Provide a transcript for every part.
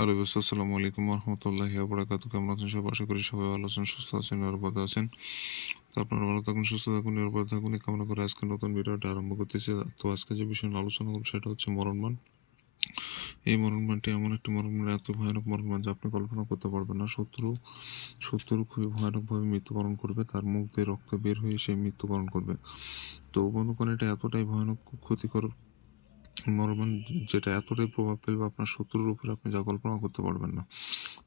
Hello বিয়াস, আসসালামু আলাইকুম রহমতুল্লাহি ওয়া বারাকাতুহু। কেমন আছেন সবাই? আশা করি সবাই ভালো আছেন, সুস্থ আছেন, নিরাপদে আছেন। তো আপনারা ভালো থাকুন, সুস্থ থাকুন, নিরাপদে থাকুন এই কামনা করে আজকে নতুন ভিডিওটা আরম্ভ করতেছি। তো আজকে যে বিষয় নিয়ে আলোচনা করব সেটা হচ্ছে মরণবাণ। এই মরণবাণটি এমন একটি মরণবাণ, এত ভয়ানক মরণবাণ যে আপনি কল্পনা করতে পারবেন না। শত্রু খুবই ভয়ানকভাবে মৃত্যুবরণ করবে, তার মুখ দিয়ে রক্ত বের হয়ে সে মৃত্যুবরণ করবে। তো বন্ধুগণ, এটা এতটাই ভয়ানক, ক্ষতিকর মরণবাণ, যেটা এতটাই প্রভাব ফেলবে আপনার শত্রুর উপরে, আপনি যা কল্পনা করতে পারবেন না।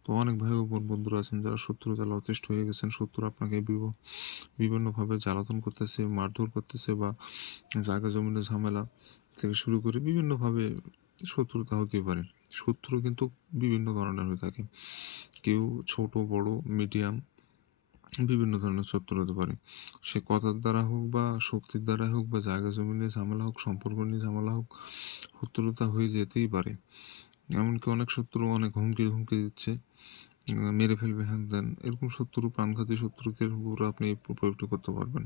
তো অনেক ভাই ও বোন বন্ধুরা আছেন যারা শত্রু জ্বালা অতিষ্ঠ হয়ে গেছেন। শত্রু আপনাকে বিভিন্নভাবে জ্বালাতন করতেছে, মারধর করতেছে, বা জায়গা জমিনে ঝামেলা থেকে শুরু করে বিভিন্নভাবে শত্রুতা হতে পারে। শত্রু কিন্তু বিভিন্ন ধরনের হয়ে থাকে, কেউ ছোট, বড়, মিডিয়াম, বিভিন্ন ধরনের শত্রু হতে পারে। সে কথার দ্বারা হোক, বা শক্তির দ্বারা হোক, বা জায়গা জমি নিয়ে ঝামেলা হোক, সম্পর্ক নিয়ে ঝামেলা হোক, শত্রুতা হয়ে যেতেই পারে। এমনকি অনেক শত্রু অনেক হুমকি হুমকি দিচ্ছে, মেরে ফেলবে, হ্যান ত্যান, এরকম শত্রু, প্রাণঘাতী শত্রুকে উপর আপনি প্রয়োগটা করতে পারবেন,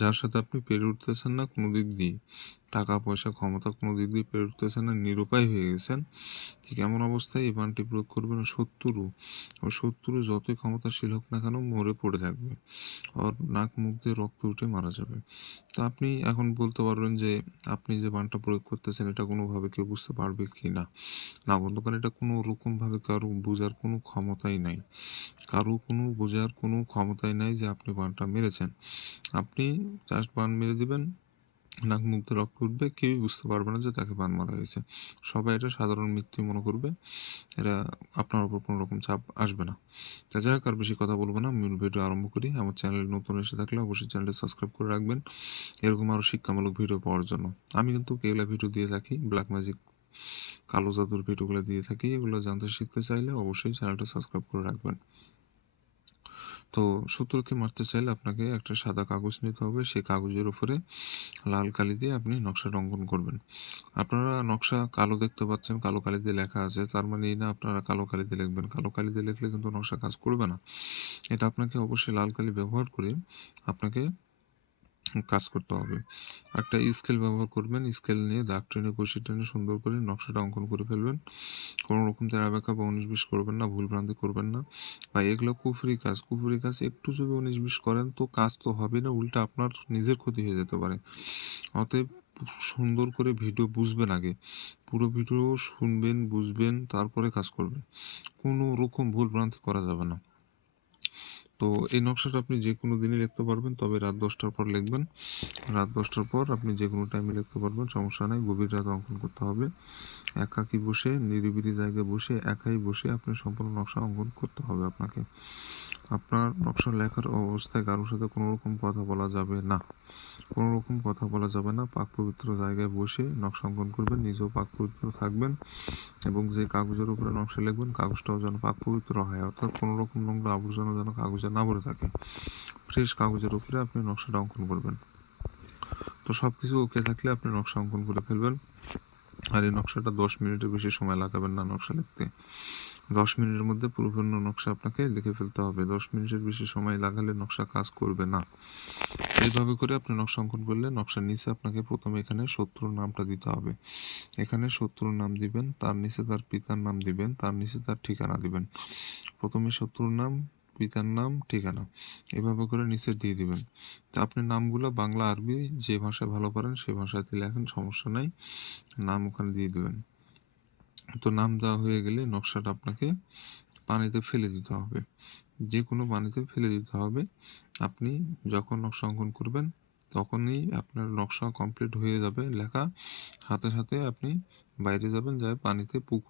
যার সাথে আপনি পেরে উঠতেছেন না কোনো দিক দিয়ে, টাকা পয়সা ক্ষমতা কোনো দিক দিয়ে পেরে উঠতেছেন না, নিরুপায় হয়ে গেছেন। ঠিক এমন অবস্থায় এই বাণটি প্রয়োগ করবেন। শত্রু যতই ক্ষমতাশীল হোক না কেন, মরে পড়ে থাকবে, ওর নাক মুখ দিয়ে রক্ত উঠে মারা যাবে। তো আপনি এখন বলতে পারবেন যে আপনি যে বাণটা প্রয়োগ করতেছেন এটা কোনোভাবে কেউ বুঝতে পারবে কি না। না বন্ধুগণ, এটা কোনো রকমভাবে কারো বোঝার কোনো ক্ষমতাই নাই। কারো কোনো বোঝার কোনো ক্ষমতাই নাই যে আপনি বানটা মেরেছেন। আপনি জাস্ট বান মেরে দিবেন, নাক মুখ দিয়ে রক্ত উঠবে, কেউই বুঝতে পারবে না যে তাকে বান মারা হয়েছে। সবাই এটা সাধারণ মৃত্যু মনে করবে, এরা আপনার উপর কোনো রকম চাপ আসবে না। তা যাই হোক, আর বেশি কথা বলবো না, মূল ভিডিও আরম্ভ করি। আমার চ্যানেল নতুন এসে থাকলে অবশ্যই চ্যানেলটি সাবস্ক্রাইব করে রাখবেন এরকম আরও শিক্ষামূলক ভিডিও পাওয়ার জন্য। আমি কিন্তু এগুলা ভিডিও দিয়ে থাকি, ব্ল্যাক ম্যাজিক, কালো জাদুর ভিডিওগুলো দিয়ে থাকি। এগুলো জানতে শিখতে চাইলে অবশ্যই চ্যানেলটা সাবস্ক্রাইব করে রাখবেন। তো শত্রুকে মারতে চাইলে আপনাকে একটা সাদা কাগজ নিতে হবে। সেই কাগজের উপরে লাল কালি দিয়ে আপনি নকশাটা অঙ্কন করবেন। আপনারা নকশা কালো দেখতে পাচ্ছেন, কালো কালি দিয়ে লেখা আছে, তার মানে এই না আপনারা কালো কালি দিয়ে লিখবেন। কালো কালি দিয়ে লিখলে কিন্তু নকশা কাজ করবে না। এটা আপনাকে অবশ্যই লাল কালি ব্যবহার করে আপনাকে কাজ করতে হবে। একটা স্কেল ব্যবহার করবেন, স্কেল নিয়ে দাগ টেনে কষি টেনে সুন্দর করে নকশাটা অঙ্কন করে ফেলবেন। কোনো রকম তেড়া বেঁকা বা 19-20 করবেন না, ভুল ভ্রান্তি করবেন না। বা এগুলো কুফরি কাজ একটু যদি 19-20 করেন তো কাজ তো হবে না, উল্টা আপনার নিজের ক্ষতি হয়ে যেতে পারে। অতএব সুন্দর করে ভিডিও বুঝবেন আগে, পুরো ভিডিও শুনবেন, বুঝবেন, তারপরে কাজ করবেন। কোনো রকম ভুল ভ্রান্তি করা যাবে না। তো এই নকশাটা আপনি যে কোনো দিনই লিখতে পারবেন, তবে রাত 10টার পর লিখবেন। রাত 10টার পর আপনি যে কোনো টাইমে লিখতে পারবেন, সমস্যা নাই। গভীর রাতে অঙ্কন করতে হবে। একাকী বসে, নিরিবিলি জায়গায় বসে, একাই বসে আপনি সম্পূর্ণ নকশা অঙ্কন করতে হবে আপনাকে। আপনার নকশা লেখার অবস্থায় কারোর সাথে কোনো রকম কথা বলা যাবে না। কোনো রকম কথা বলা যাবে না। পাক পবিত্র জায়গায় বসে নকশা অঙ্কন করবেন, নিজেও পাক পবিত্র থাকবেন, এবং যে কাগজের উপরে নকশা লিখবেন কাগজটাও যেন পাক পবিত্র হয়, অর্থাৎ কোনো রকম নোংরা আবর্জনা যেন কাগজে না ভরে থাকে। ফ্রেশ কাগজের উপরে আপনি নকশাটা অঙ্কন করবেন। তো সব কিছু ওকে থাকলে আপনি নকশা অঙ্কন করে ফেলবেন। আর এই নকশাটা 10 মিনিটের বেশি সময় লাগাবেন না নকশা লিখতে। 10 মিনিটের মধ্যে পরিপূর্ণ নকশা আপনাকে লিখে ফেলতে হবে। 10 মিনিটের বেশি সময় লাগালে নকশা কাজ করবে না। এইভাবে করে আপনি নকশা অঙ্কন করলে নকশার নিচে আপনাকে প্রথমে এখানে শত্রুর নামটা দিতে হবে। এখানে শত্রুর নাম দিবেন, তার নিচে তার পিতার নাম দিবেন, তার নিচে তার ঠিকানা দিবেন। প্রথমে শত্রুর নাম, পিতার নাম, ঠিকানা, এভাবে করে নিচে দিয়ে দিবেন। তো আপনি নামগুলো বাংলা আরবি যে ভাষায় ভালো পারেন সে ভাষাতে লেখেন, সমস্যা নাই, নাম ওখানে দিয়ে দিবেন। তো নাম দেওয়া হয়ে গেলে নকশাটা আপনাকে পানিতে ফেলে দিতে হবে, যে কোনো পানিতে ফেলে দিতে হবে। আপনি যখন নকশা অঙ্কন করবেন তখনই আপনার নকশা কমপ্লিট হয়ে যাবে লেখা, সাথে সাথে আপনি বাইরে যাবেন, যায় পানিতে পুকুর